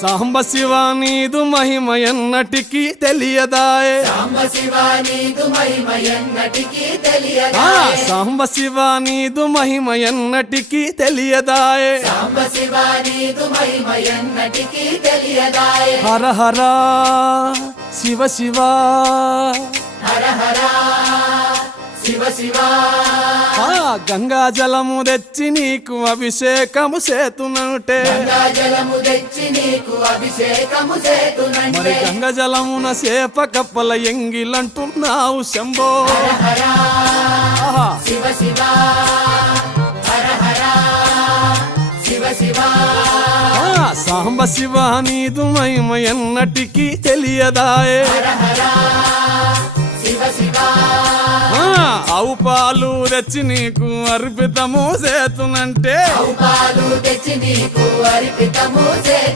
సాంబ శివ నీదు మహిమ ఎన్నటికీ తెలియదాయే సాంబ శివ నీదు మహిమ ఎన్నటికీ ఆ తెలియదాయే సాంబ శివ నీదు మహిమ ఎన్నటికీ తెలియదాయే సాంబ శివ నీదు మహిమ ఎన్నటికీ తెలియదాయే హర హర శివ శివ హర హర శివ శివ ఆ గంగా జలము తెచ్చి నీకు అభిషేకము చేతునంటే గంగా జలము తెచ్చి నీకు అభిషేకము మరి చేతునంటే గంగ జలమున సేప కప్పల ఎంగిలంటున్నావు శంభో హర ఆహా. శివ శివ హర హర శివ శివ ఆ సాంబ శివ నీదు మహిమ ఎన్నటికీ తెలియదాయే హర హర శివ శివ ఆ ఆవు పాలు తెచ్చి నీకు అర్పితము చేతునంటే పాలు తెచ్చి నీకు అర్పితము